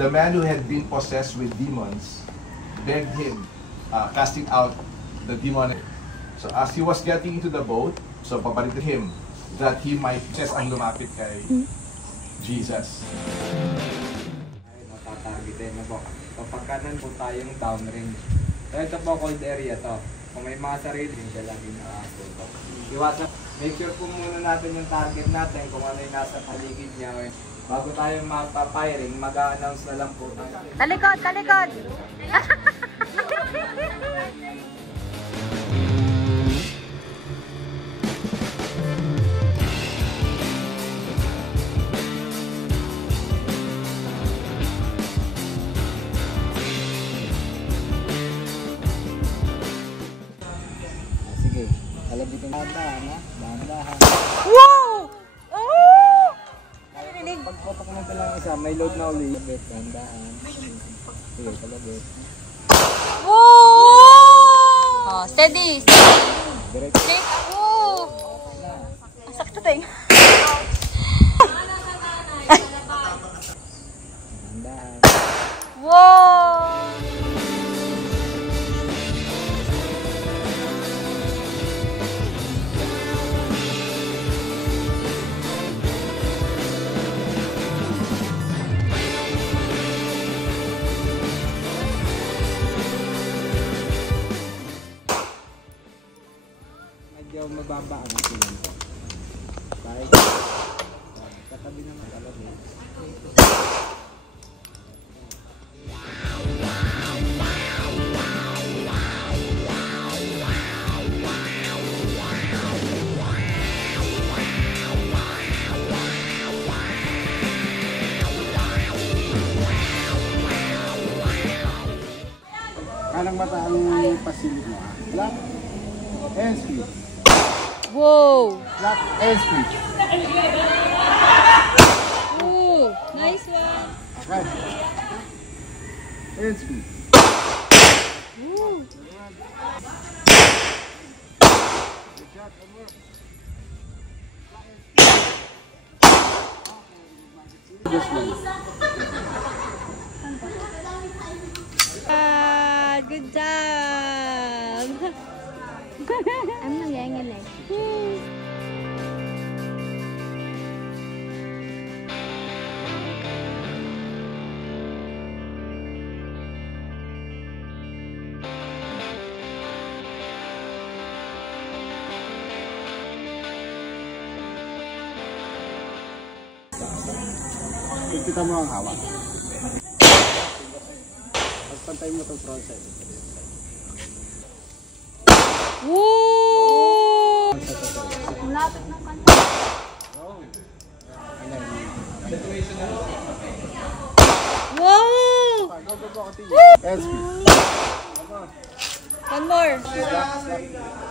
The man who had been possessed with demons begged him, casting out the demon. So as he was getting into the boat, so papalit him that he might just ang lumapit kay Jesus. Ay, natatargetin na po. So pagkanan po tayong downrange. So ito po cold area to. Kung may mga sarili, siya lang ginakaso. Iwasan, make sure po muna natin yung target natin kung ano yung nasa paligid niya. Bago tayo magpa-firing, mag-a-announce na lang po tayo. Talikod! Talikod! Sige, kalabitin dahan-dahan ha? Dahan-dahan. Wow! Oh! Narinig. Pagpapak mo ito lang isa, may load na ulit. Kalabit, dahan-dahan. Sige, kalabit. Wow! Oh, steady! Direct. Steady! Wow! Ang sakto tayo. Dahan-dahan. Wow! Medyo mababa ang silang po. Kahit katabi naman kalabit. Kanang mata ang pasilip mo ha? Black and speed. Wow! Black and speed. Ooh! Nice one! Okay. And speed. Ooh! Good job, good work. Just one. Good job! I'm nangangalig. Kita mo ang hawak. Pagpantay mo itong front side. Woo! Lapit ng kanta. Wow! Go, go, go. One One more. more.